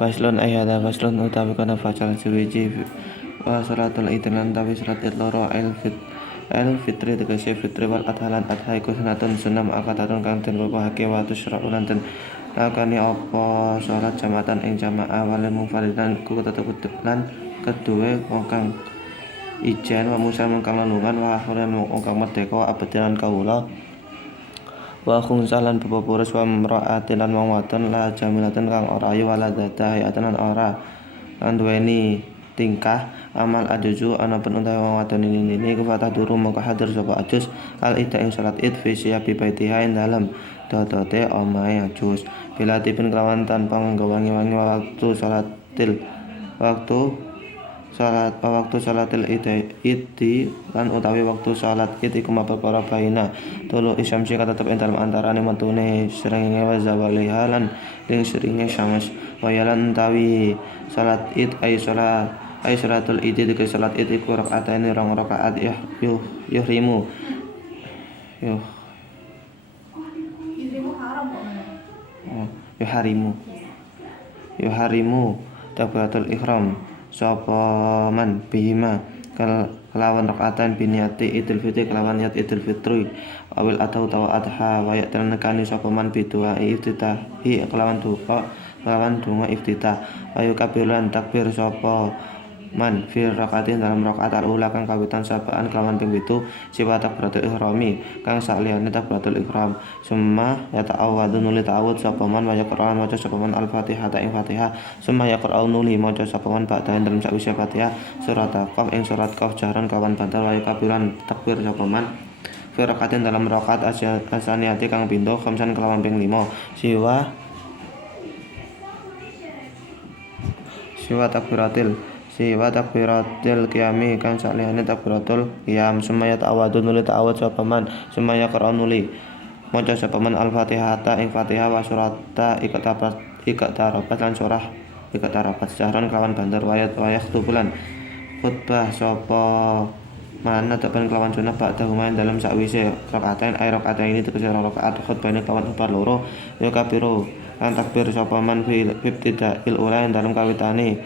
Faslun ayada faslun utawi kana fasal suwiji wa salatul idlan tawi salat id loro al fitri tegese fitri wal adhalan adha iku sunatun sunam akatatun kang den kukuhake wa tusra'ulan den lakani apa salat jamaatan ing jamaah wal munfaridan ku tetep lan keduwe wong kang ijen wa musal kang lelungan wa akhiran wong kang merdeka abadilan kawula wa khungsalan bapa wa mra'atin lan wong wadon la jamilatin kang ora ayu wala dadah hayatan lan ora duweni tingkah amal ajuzu ana pen utawi wong wadon ini iku fatah duru mongko hadir sapa ajus al ida ing salat id fi siyabi baitiha ing dalem dodote omahe ajus bila tipin kelawan tanpa nggawangi-wangi waktu salatil id lan utawi waktu salat id iku mapara baina tulu isyamsi tetep ing dalem antarane metune srengenge wa zawaliha lan ing srenge syams wayalan utawi salat id ay salatul id dike salat id iku rakaatane rong rakaat yuhrimu yuharimu takbiratul ihram sapa man bihima kelawan rakaatan biniyati idul fitri kelawan niat idul fitri awil atau adha wa ya'tanakani sapa man bidua iftitahi kelawan donga iftitah ayu kabiran takbir sapa man fil rakaatin dalam rakaat al-ula kang kawitan sapaan kelawan ping 7 sifat takbiratul ihrami kang saliyane takbiratul ihram summa yata'awwadhu nuli ta'awud sapa man wa yaqra'an maca sapa man al-Fatihah ing Fatihah summa yaqra'u nuli maca sapa man ba'da dalam sakwise Fatihah surat Qaf ing surat Qaf jaran kawan bantal wa kabiran takbir sapa man fil rakaatin dalam rakaat asaniyati kang pindho khamsan kelawan ping 5 siwa takbiratil qiyami kang saliyane takbiratul qiyam sumaya ta'awadu nuli ta'awud sapa man sumaya qara nuli maca sapa man al-Fatihah ing Fatihah wa surata iqtarabat lan surah iqtarabat jaran kelawan bandar wayat tubulan khutbah sapa man tepen kelawan sunah ba'da humain dalam sakwise rakaatain ini tegese rakaat khutbahne kelawan upar loro ya kabiru lan takbir sapa man fi ibtidail ula dalam kawitane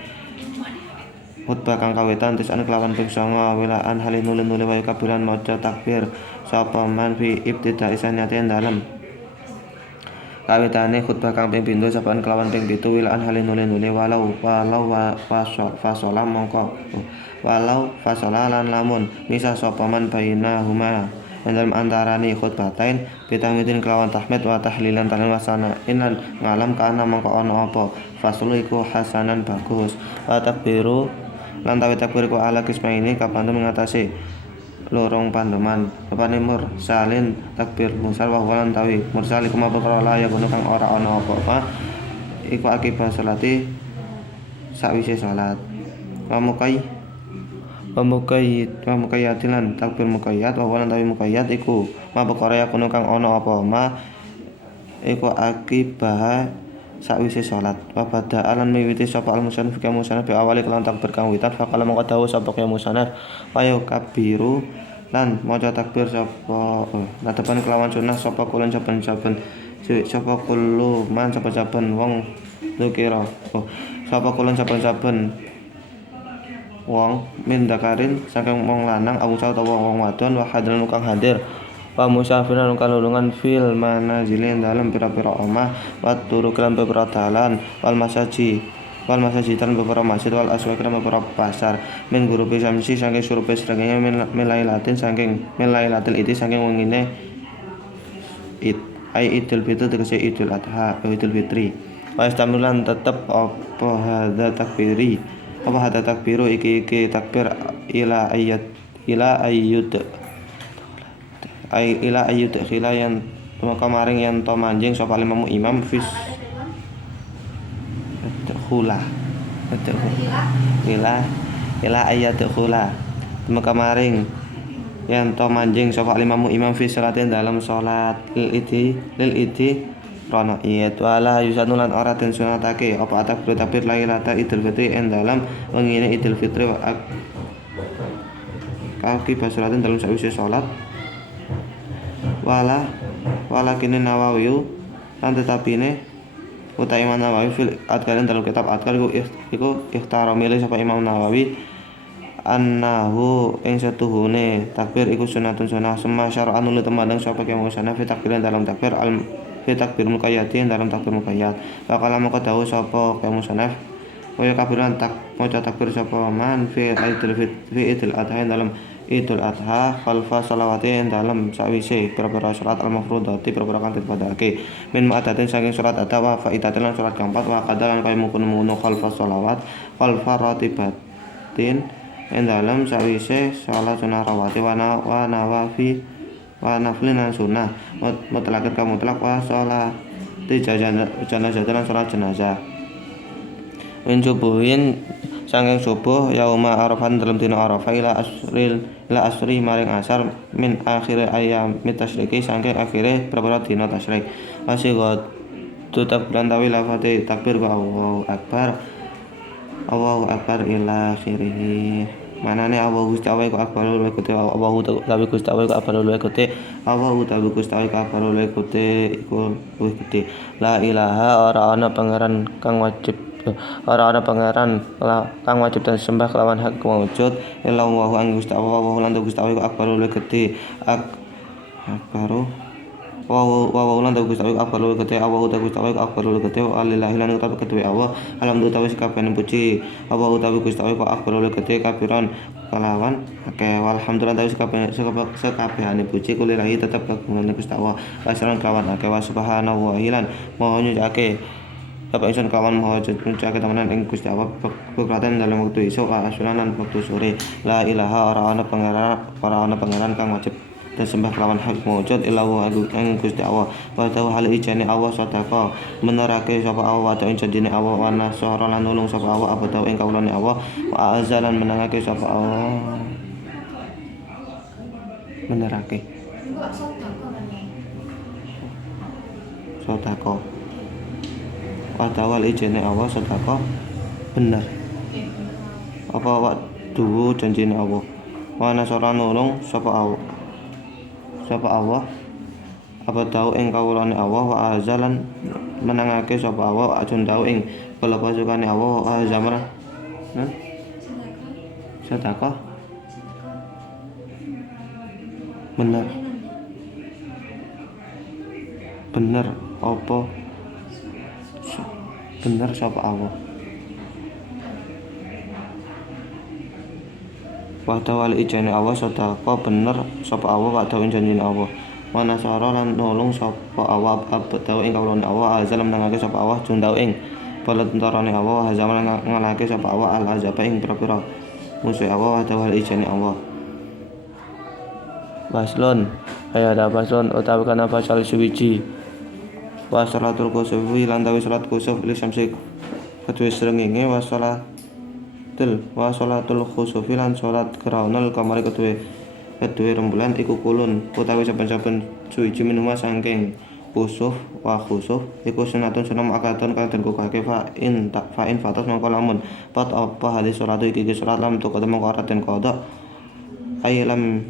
khutbah kang kawitan tisan kelawan ping 9 wilaan halinul wa kabiran maca takbir sapa man fi ibtida isanatin dalam kawitane khutbah kang ping 7 sapaan kelawan ping 7 wilaan halinul walau fasola lan lamun misah sapa man bainahuma dalam antarane khutbatain bitamitin kelawan tahmid wa tahlilan talan wasana inan ngalam kana mangko ana apa faslu iku hasanan bagus wa takbiru lan tawi takbir ku ala kisma ini kapandu mengatasi lorong pandeman apane mursalin takbir mursal wa lan tawi mursal iku mapura la ya kang ora ana apa-apa iku akibat salati sakwise salat wa muqayyad lan takbir muqayyad wa lan tawi muqayyad iku mapura ya kang ana apa-apa iku akibat sakwise salat wa bada alan miwiti sapa al-musannif ka musannif awali kelan takbir kang witan faqala mongko dawuh sapa ka musannif ayo kabiru lan maca takbir sapa natepan kelawan sunah sapa kulen saben-saben sapa kulo man saben-saben wong lukira sapa kulen saben-saben wong min dakarin saking wong lanang awusa utawa wong wadon wa hadran kang hadir wa musafiran kalulungan fil manazilin dalam pira-pira omah wa turukan beberapa dalan wal masjid dan beberapa masjid wal aswaq dan beberapa pasar min gurupi samsi saking surupe srengenge milailatin saking milailatil itu saking wengine idul fitri tegese idul adha idul fitri wa istamilan tetep apa hadza takbiru iki takbir ila ayyud khila yang kemarin yang to manjing sapa imam fis khula ila ayyud khula kemarin yang to manjing sapa imam fis salatin dalam salat lil idi rono iyat wala yusanulan ora den sunatake apa takbir lailata idul fitri en dalam wengine idul fitri kaki basalatin dalam sawise salat walakin Nawawi lan tetapine uta Imam Nawawi fil Adkar dalam kitab Adkar iku ikhtaro milih sapa Imam Nawawi annahu ing setuhune takbir iku sunatun sunah summa syar'a nuli temandang sapa kaya musana fi takbirin dalam takbir fi takbir muqayyatin dalam takbir muqayyad bakal moko dawuh sapa kaya musana kaya kabiran maca takbir sapa man fi idul adha dalam Idul Adha khalfa salawatin dalam sawise beberapa salat al-mafrudati beberapa kang dipadake min ma'adatin saking salat adha wa faidatin lan salat keempat wa qadalan kaya mungkun khalfa salawat khalfa ratibatin dalam sawise salat sunah rawati wa nawafi wa naflin lan sunah mutlaqan ka mutlaq wa salat jenazah lan salat jenazah min subuhin sangking subuh yauma arafah dalam dina arafah ila asri maring asar min akhir ayam tasyriki sangking akhire beberapa dina tasyrik masih tu takbiran tawi lafati takbir wa Allahu akbar ila akhirih manane Allahu Gusti Allah iku akbar luwih gede Allahu tawi Gusti Allah iku akbar luwih gede Allahu tawi Gusti Allah iku akbar luwih gede iku luwih gede la ilaha ora ana pangeran kang wajib dan sembah kelawan hak mawujud illa wa Gusti Allah wa lan Gusti Allah iku akbar luwih gede akbaru wa lan Gusti Allah akbar luwih gede Allah ta Gusti Allah iku akbar luwih gede alillahi lan utawi kedue Allah alhamdulillah wis kabehane puji Allah utawi Gusti Allah iku akbar luwih gede kabiran kelawan akeh walhamdulillah wis kabehane puji kulillahi tetep kagungane Gusti Allah kasaran kelawan akeh wa subhanahu wa ilan mohon nyucake Bapak insun kawan mohon nyucake temenan ing Gusti Allah beberatan dalam waktu isuk asulan lan waktu sore la ilaha ora ana pangeran kang wajib dan sembah kelawan hak mawujud illahu ing Gusti Allah wa ta'ala hal ijane Allah sedekah menerake sapa Allah wa ta'ala janjine Allah wa nasara lan nulung sapa Allah apa ing kawulane Allah wa azalan menangake sapa Allah menerake sedekah wa ta'ala ijane Allah sedekah bener apa waktu janjine Allah wa nasara nulung sapa Allah apa tau ing kawulane Allah wa azalan menangake sapa Allah ajun tau ing kala pasukane Allah wa zamra sedekah bener apa bener sapa Allah wa ta'ala ijane Allah sedekah bener sapa Allah wa ta'ala janjine Allah wa nasara lan nulung sapa Allah abdaw ing kawulane Allah azal menangake sapa Allah jundau ing bala tentarane Allah azam ngalahake sapa Allah al azab ing pira-pira musuh Allah wa ta'ala ijane Allah Baslon ayada baslon utawi kana pasal suwiji wa salatul kusufi lan tawi salat kusuf li samsi kedue srengenge wa salatul khusufi lan salat keraunal kamari kedue rembulan iku kulun utawi saben-saben suwiji minuma saking kusuf wa khusuf iku sunatun sunam akatun kang den kokake fa in fatas mangko lamun pat apa hadis salat iki salat lam tu ketemu ora den kodok aylam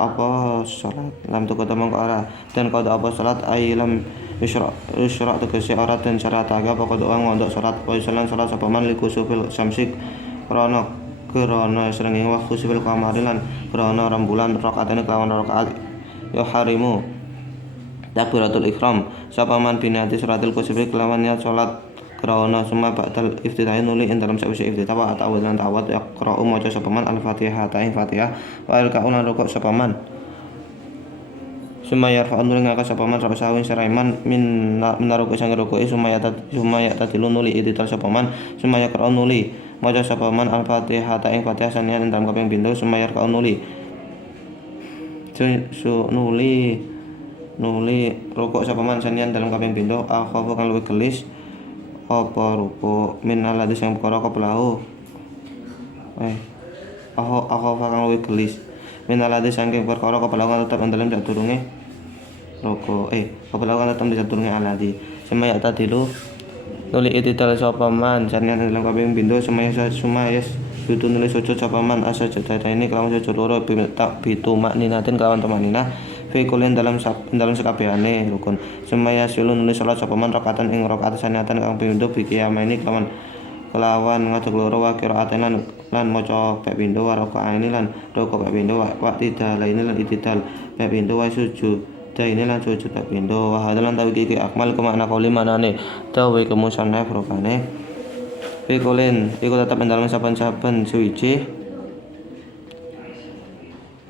apa salat lam tu ketemu ora den kodok apa salat aylam Isra' tegese ora den syaratake apa kodok ngondok salat wa salat sapa man likusufil samsik krana srengenge wa khusufil qamari lan krana rembulan rakaatane kelawan rakaat ya harimu takbiratul ihram sapa man binati salatul kusufi kelawan niat salat krana summa ba'dal iftitah nuli ing dalam sawise iftitah wa ta'awudz lan ta'awudz yaqra'u maca sapa man al-Fatihah ta'ing Fatihah wa al-qa'ulan rukuk sapa man summa yarfa'u nuli ngangkat sapa man sapa sawin saraiman minaruku sang rukuki summa ya'tadilu nuli idital sapa man summa yaqra'u nuli maca sapa man al-Fatihah ta'ing Fatihah sanian dalam kaping pindho summa yarfa'u nuli rukuk sapa man sanian dalam kaping pindho akhafu kang luwih gelis apa rukuk min aladis yang perkara keplahu akhafu kang luwih gelis min aladis saking perkara keplahu kang tetep dalam sadurunge rukuk keplahu kang tetep sadurunge aladi semaya tadilu nuli itidal sapa man sanian dalam kaping pindho sumayas Yutu nulis sujud sapa man asa jadata ini kelawan sujud loro bitu makninatin kelawan tumanina fi kullin dalam sekabehane rukun. Sumaya sulun nulis salat sapa man rakaatan ing rakaat sanatan kang pindho bikiyamaini kelawan ngadeg loro wa qiraaten lan maca pek pindho wa rakaat lan rukuk pek pindho wa tidalaini lan itidal pek pindho wa sujud ini lan sujud pek pindho wa hadalan tawi iki akmal kemakna kauli manane tawi kemusannaf rukane fi kullin iku tetep ing dalem saben-saben suwiji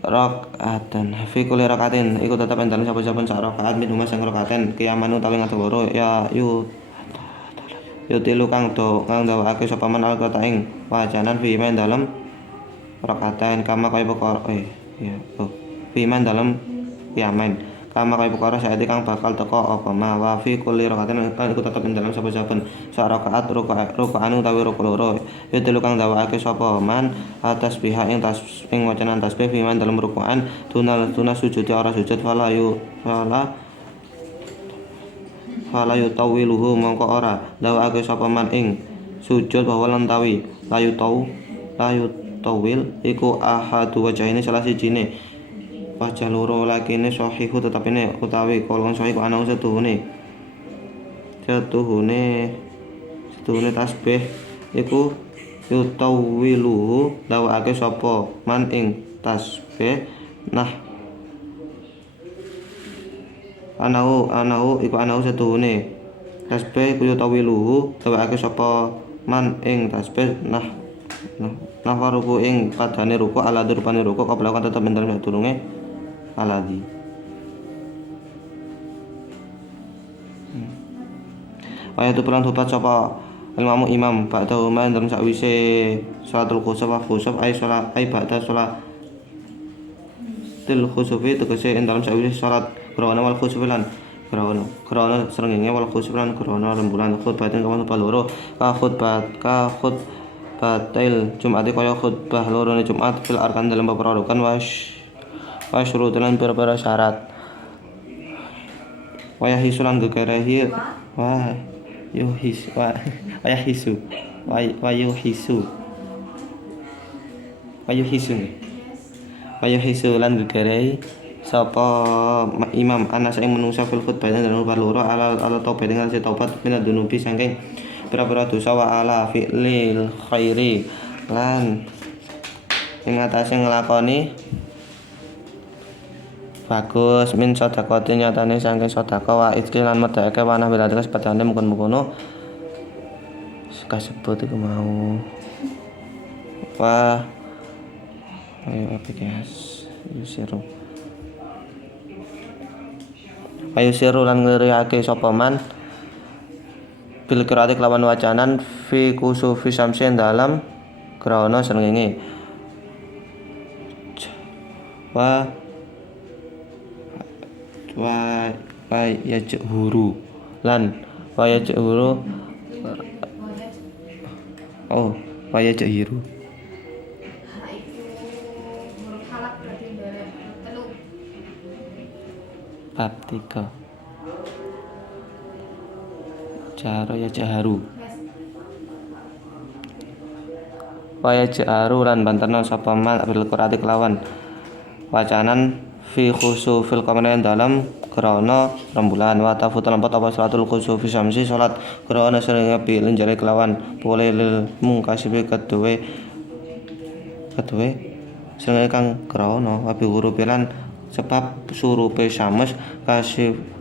rakaatan fi kulli rakaatin iku tetep ing dalem saben-saben sak rakaat min huma sing rakaaten kiaman utawi ngadeg loro ya tilu kang dawake sapa man alqata ing wajanan fi man dalem rakaaten kama kaya perkara fi man dalem kiaman kama kaya perkara saiki kang bakal teka apa ma wa fi kulli rakaatin iku tetep ing dalem saben-saben sak rakaat rukaan utawi rukuk loro ya tilu kang dawake sapa man atas pihak ing wacanan tasbih fi man dalem rukukan tuna sujud ora sujud fala yutawiluhu mongko ora dawake sapa man ing sujud bahwa lantawi la yutawil iku ahadu wajhaini salah sijine wajah loro lakine sahihu tetepine utawi kolon sahih ana setuhune tasbih iku yutawiluhu dawake sapa man ing tasbih nah anau setuhune tasbih kuyo tawiluhu dawake sapa man ing tasbih nah ruku ing padane ruku ala durpane ruku kabla kan tetep bentar sadurunge aladi ayat pulang tobat sapa ilmu imam ba'da man dalam sakwise salatul khusuf ay ba'da salatil khusufi tegese ing dalam sakwise salat krana wal khusufilan krana srengenge wal khusufilan krana rembulan khutbatin kawan loro ka khutbatil Jumat kaya khutbah loro ne Jumat fil arkan dalam beberapa rukun wa syurutan beberapa syarat wa yahisulan gegerahi wa yuhisu lan gegerahi sapa imam anas ing menungsa fil khutbah dan loro ala taubat dengan taubat minad dunubi saking pira-pira dosa wa ala fi'lil khairi lan ing atase nglakoni bagus min sedekah nyatane saking sedekah wa itki lan medheke wanah biladeke sepatane mungkon-mungkono kasebut iku mau wa ayo aplikasi Ayusiru lan nglirihake sapa man bil qiraati lawan wacanan fi kusufi syamsin dalam grahana srengenge wa yajhuru lan wa yajhuru wa yajhiru bab 3 jahara ya jaharu wa jaharu lan banterna sapa mal bil qiraati lawan wacanan fi khusufil qamari dalam krana rembulan wa tafutul lampat apa salatul khusufi syamsi salat krana sering bil njare kelawan boleh lil mungkasibi keduwe sing kang krana wa bi hurufilan sebab surupe syams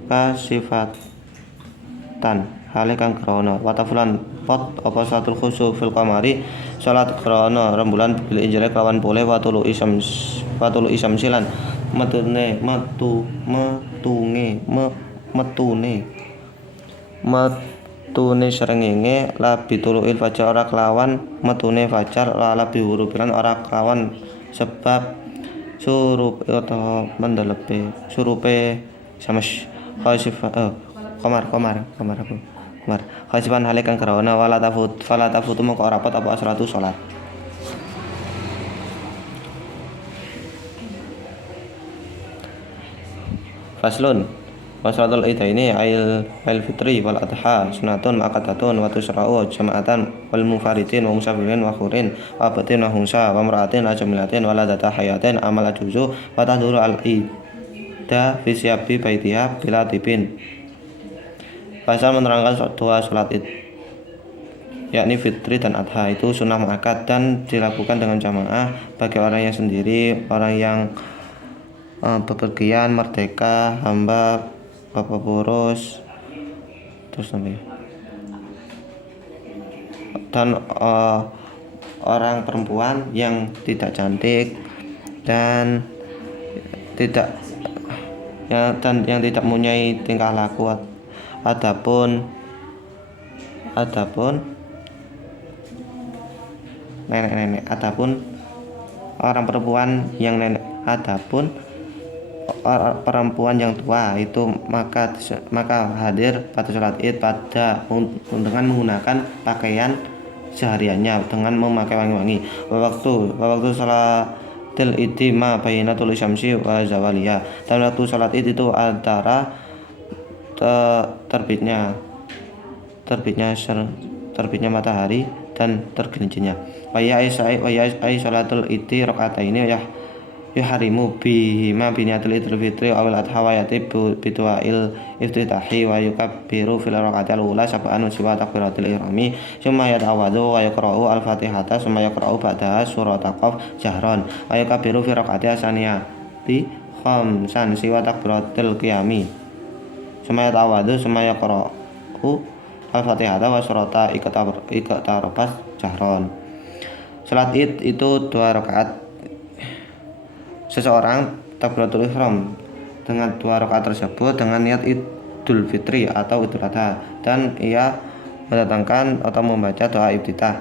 kasifatan hale kang krana wa tafulan pot apa salatul khusufil qamari salat krana rembulan bil njare kelawan boleh wa tulu isyamsi lan metune srengenge labi tuluil fajar ora kelawan metune fajar la bi hurufilan ora kelawan sebab surup atau mendelepe surupe syams komar khasifan hale kang krana wala tafut moko ora pot apa asratu salat faslun wasalatul idaini ail fitri wal adha sunatun maqatatun wa tusra'u jama'atan wal mufaridin wa musafirin wa khurin wa batin wa hunsa wa mra'atin ajamilatin wa ladata hayatin amal juzu wa tahduru al id da fisyabi baitiha bila tibin. Pasal menerangkan dua sholat id, yakni fitri dan adha, itu sunnah muakkad dan dilakukan dengan jamaah bagi orang yang sendiri, orang yang bepergian, merdeka, hamba, bapak boros, terus nanti dan orang perempuan yang tidak cantik dan tidak yang tidak mempunyai tingkah laku. Adapun nenek-nenek, adapun orang perempuan yang nenek, adapun perempuan yang tua itu maka hadir pada sholat id dengan menggunakan pakaian sehariannya dengan memakai wangi-wangi. Waktu sholatil id ma bainatul syamsi wa zawaliha, dan waktu sholat id itu antara terbitnya matahari dan tergelincirnya. Wa ya sholatul id rakaataini yuharimu bihima biniatil idul fitri awil adha wa yatibu bitua'il iftitahi wa yukabbiru fil rakatil ula sab'an siwa takbiratil ihrami summa yata'awadu wa yakra'u al-fatihata summa yakra'u ba'daha surat qaf jahron wa yukabbiru fil rakatil saniyati khamsan siwa takbiratil qiyami summa yata'awadu summa yakra'u al-fatihata wa surata iqtarabas jahron. Salat id itu 2 rakaat. Seseorang takbiratul ihram dengan 2 rakaat tersebut dengan niat Idul Fitri atau Idul Adha, dan ia mendatangkan atau membaca doa iftitah,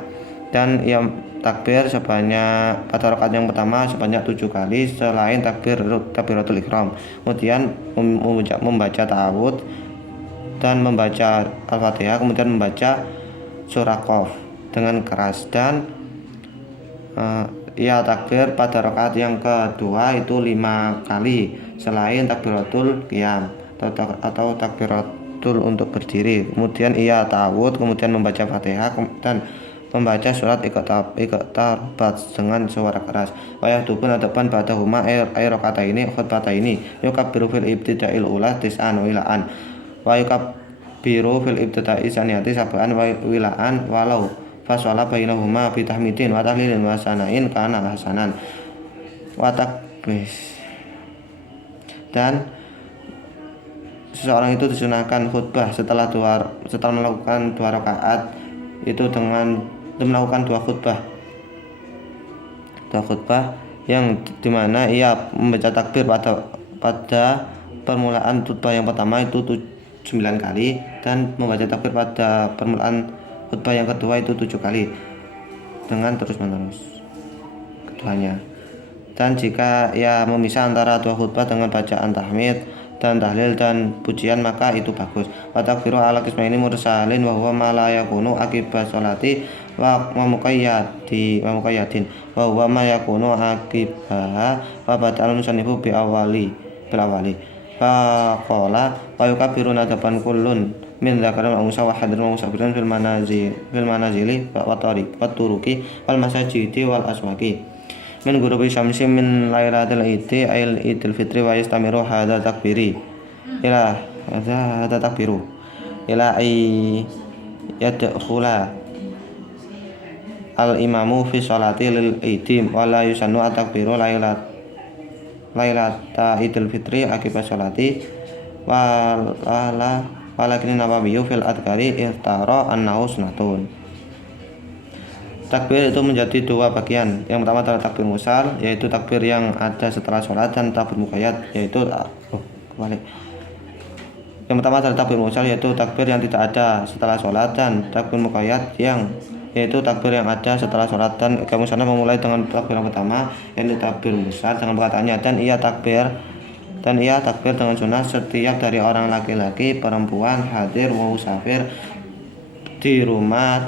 dan ia takbir sebanyak pada rakaat yang pertama sebanyak 7 kali selain takbiratul ihram, kemudian membaca ta'awud dan membaca Al-Fatihah, kemudian membaca surah Qaf dengan keras, dan ia takbir pada rakaat yang kedua itu 5 kali selain takbiratul qiyam atau takbiratul untuk berdiri. Kemudian ia ta'awud, kemudian membaca Fatihah dan membaca surat iqtarabat dengan suara keras. Wa yahdubun adaban ba'dahuma ay rakaataini khutbataini yukabbiru fil ibtida'il ula tis'an wilaan wa yukabbiru fil ibtida'i saniyati sab'an wilaan walau faswala bainahuma bitahmidin wa tahlilin wa sanain kana hasanan wa takbis. Dan seseorang itu disunahkan khutbah setelah melakukan 2 rakaat itu dengan melakukan 2 khutbah yang dimana ia membaca takbir pada permulaan khutbah yang pertama itu 9 kali dan membaca takbir pada permulaan khutbah yang kedua itu 7 kali dengan terus menerus keduanya. Dan jika ia memisah antara 2 khutbah dengan bacaan tahmid dan tahlil dan pujian maka itu bagus. Wa takbiru ala qismaini mursalin wa huwa ma la yakunu akibat sholati wa muqayyadin wa huwa ma yakunu akibaha wa badal musannifu bil awali fa qala wa yukabbiru nadaban kullun min dzakarin wa unsa wa hadirun wa musafirin fil manazili wa turuki wal masajidi wal aswaqi min ghurubi syamsi min lailatil idil ail idul fitri wa yastamiru hadza takbiru ila ay yadkhula al imamu fi sholati lil idim wa la yusannu at takbiru lailata idul fitri akibat sholati walakin nawawiyu fil adhkari ihtara annahu sunnatun. Takbir itu menjadi 2 bagian. Yang pertama adalah takbir mursal, yaitu takbir yang ada setelah sholat, dan takbir muqayyad yaitu Yang pertama adalah takbir mursal, yaitu takbir yang tidak ada setelah sholat, dan takbir muqayyad yaitu takbir yang ada setelah sholat. Dan kamu sana memulai dengan takbir yang pertama, yaitu takbir mursal dengan perkataannya dan ia takbir dengan sunnah setiap dari orang laki-laki, perempuan, hadir, musafir, di rumah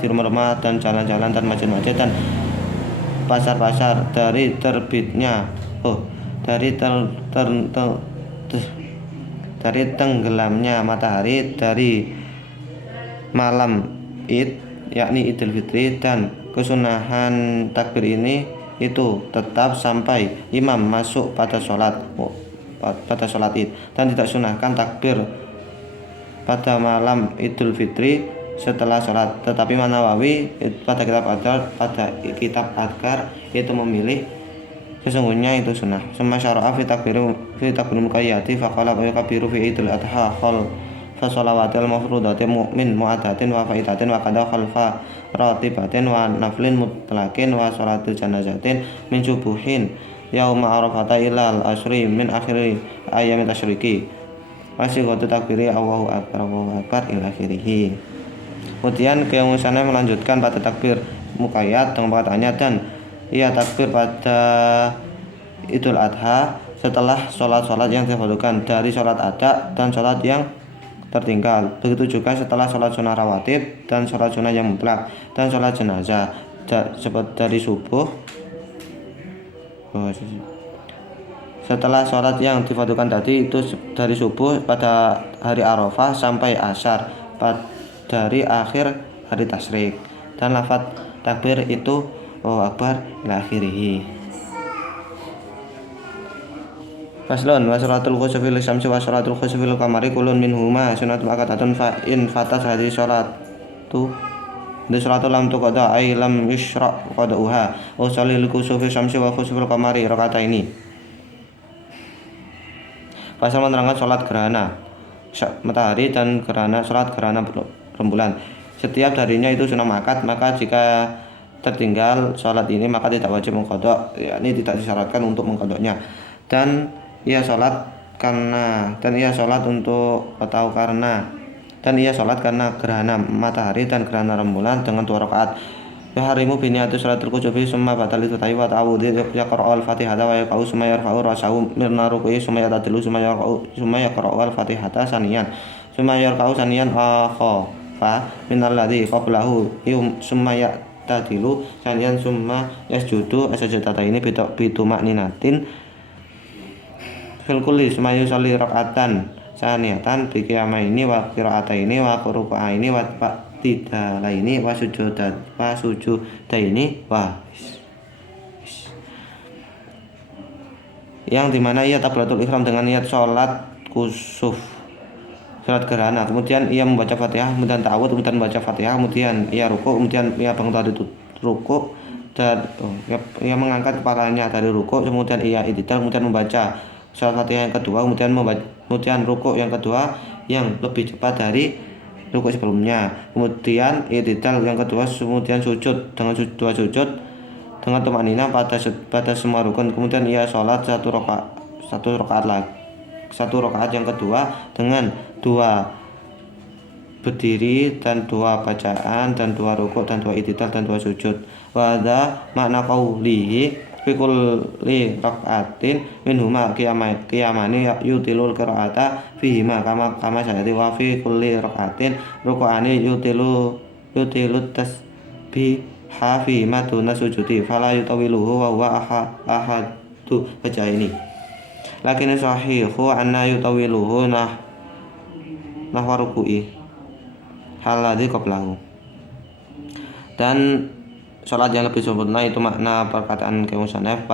dan jalan-jalan dan masjid-masjid dan pasar-pasar, dari tenggelamnya matahari, dari malam Id yakni Idul Fitri, dan kesunahan takbir ini itu tetap sampai imam masuk pada sholat. pada sholat Id, dan tidak sunahkan takbir pada malam Idul Fitri setelah sholat. Tetapi Nawawi pada kitab Adkar itu memilih sesungguhnya itu sunnah. Summa syara'a fi takbirul muqayyati faqala wa yakbiru fi Idul Adha fa shalawatil mafruḍati mu'min mu'adatin wa faidatin wa qada khalfa ratibatin wa naflin mutlaqin wa sholatul janazatin min subuhin yauma arafata ilal asri min akhiri ayyamit tasyriki masih waktu takbiri Allahu akbar ila akhirih. Kemudian Qiyam Musana melanjutkan pada takbir muqayyad dengan perkataannya, dan ia takbir pada Idul Adha setelah sholat-sholat yang difardhukan dari sholat ada dan sholat yang tertinggal. Begitu juga setelah sholat sunnah rawatib dan sholat sunnah yang mutlak dan sholat jenazah seperti dari subuh. Setelah sholat yang difardhukan tadi itu dari subuh pada hari Arafah sampai asar dari akhir hari tasyrik, dan lafaz takbir itu Allahu akbar ila akhirih. Faslon wa sholatul khusufil syamsi wa sholatul khusufil qamari kulun minhuma sunnatul akatatun fa in fatat hadhihi sholatu di sholatul lam tuqada ay lam yusra qada'uha wa sholil khusufil syamsi wa khusufil qamari rakataini. Pasal menerangkan sholat gerhana matahari dan sholat gerhana rembulan setiap darinya itu sunnah maka jika tertinggal sholat ini maka tidak wajib mengqadha, yakni tidak disyaratkan untuk mengqadhanya, dan ia sholat karena gerhana matahari dan gerhana rembulan dengan 2 rakaat. Yaharimu biniyati sholatul kusufi summa batalitu ta'i wa ta'awudhi yaqra'u al-fatihata wa yaqa'u summa yarfa'u ra'sahu mirna ruku'i summa yatadilu summa yaqra'u al-fatihata saniyan summa yarfa'u saniyan akhafa minalladhi qablahu summa yatadilu saniyan summa yasjudu as-sajdataini bituma'ninatin fil kulli summa yusalli rak'atan saniyatan bi qiyamaini wa qira'ataini wa ruku'aini wa tidalaini wa sujudaini yang dimana ia takbiratul ihram dengan niat sholat kusuf, sholat gerhana, kemudian ia membaca Fatihah, kemudian ta'awud, kemudian membaca Fatihah, kemudian ia ruku', kemudian ia bangun dari ruku' dan ia mengangkat kepalanya dari ruku', kemudian ia i'tidal, kemudian membaca sholat Fatihah yang kedua, kemudian ruku' yang kedua yang lebih cepat dari ruku' sebelumnya, kemudian i'tidal yang kedua, kemudian sujud dengan 2 sujud dengan tumanina pada semua rukun, kemudian ia sholat satu rakaat yang kedua dengan 2 berdiri dan 2 bacaan dan 2 rukuk dan 2 i'tidal dan 2 sujud. Wa hadza makna qaulihi fi kulli rak'atin minhuma qiyamani yutilul qira'ata fihima kama sayati wa fi kulli rak'atin ruku'ani yutilu tasbiha fihima duna sujudi fala yutawiluhu wa huwa ahadu bacaini lakin sahihu anna yutawiluhu nahwa ruku'i haladhi qablahu. Dan sholat yang lebih sempurna itu makna perkataan Qiyam Musannaf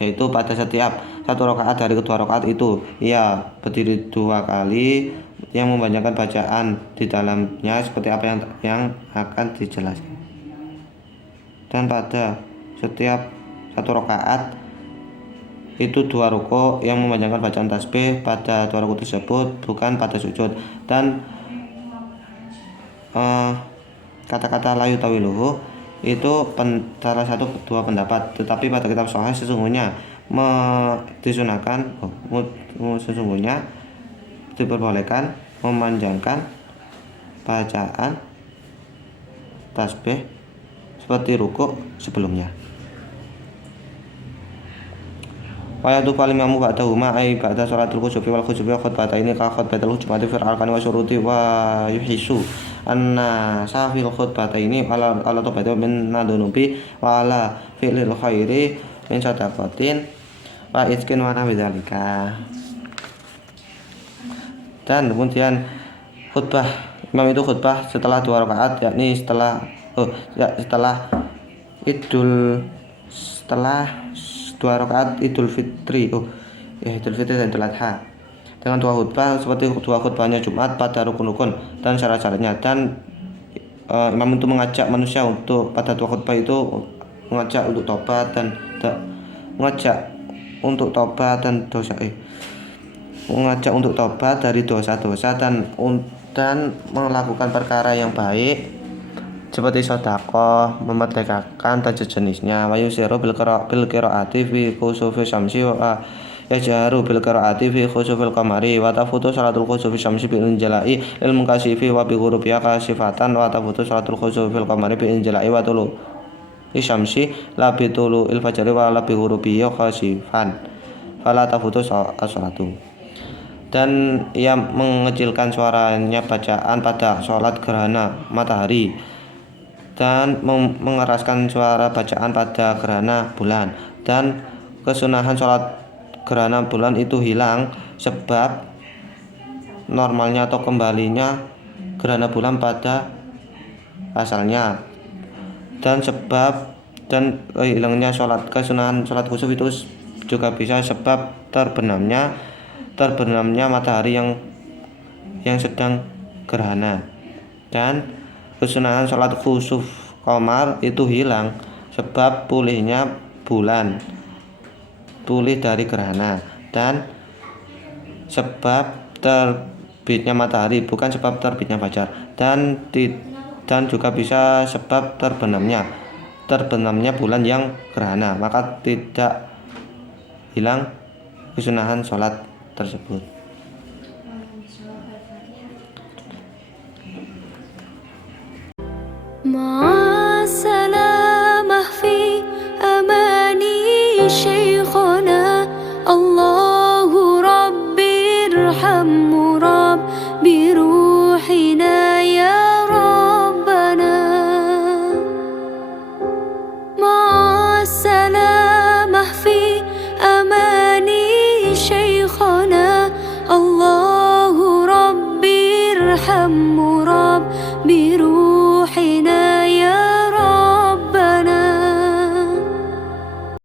yaitu pada setiap 1 rakaat dari kedua rakaat itu ia berdiri 2 kali yang membanyakan bacaan di dalamnya seperti apa yang akan dijelaskan. Dan pada setiap 1 rakaat itu 2 rukuk yang membanyakan bacaan tasbih pada 2 rukuk tersebut, bukan pada sujud. Dan kata-kata la yutawiluhu itu salah satu 2 pendapat, tetapi pada kitab Shahih sesungguhnya diperbolehkan memanjangkan bacaan tasbih seperti rukuk sebelumnya. Wa yatu kalimamu ba'dahuma ay ba'da sholatul kusufi wal kusufi wa khutbataini ka khutbatul jum'ati fil arkani wa syuruti wa yuhisu anna safil khutbataini ala tobatu min nadunubi wa ala fi'lil khairi min sadaqatin wa iskin wa nahwidzalika. Dan kemudian khutbah imam itu khutbah setelah 2 rakaat, yakni setelah 2 rakaat Idul Fitri Idul Fitri dan Idul Adha dengan dua khutbah seperti dua khutbahnya Jumat pada rukun-rukun dan syarat-syaratnya. Dan imam itu mengajak manusia untuk pada dua khutbah itu mengajak untuk tobat dan mengajak untuk tobat dari dosa-dosa dan melakukan perkara yang baik seperti sedekah, memerdekakan dan sejenisnya. Wa yusiru bil qiraati fi khusufi syamsi wa yajharu bil qiraati fi khusufil qamari wa tafutu salatul khusufi syamsi bi injalai ilmu kasifi wa bi ghurubiya kasifatan wa tafutu salatul khusufil qamari bi injalai wa tulu syamsi la bi tulu il fajri wa la bi ghurubiya kasifan fala tafutu salatu. Dan ia mengecilkan suaranya bacaan pada sholat gerhana matahari dan mengeraskan suara bacaan pada gerhana bulan. Dan kesunahan sholat gerhana bulan itu hilang sebab normalnya atau kembalinya gerhana bulan pada asalnya, dan hilangnya kesunahan sholat khusuf itu juga bisa sebab terbenamnya matahari yang sedang gerhana. Dan kesunahan sholat khusuf qamar itu hilang sebab pulihnya bulan pulih dari gerhana, dan sebab terbitnya matahari bukan sebab terbitnya fajar, dan juga bisa sebab terbenamnya bulan yang gerhana, maka tidak hilang kesunahan sholat tersebut. Ma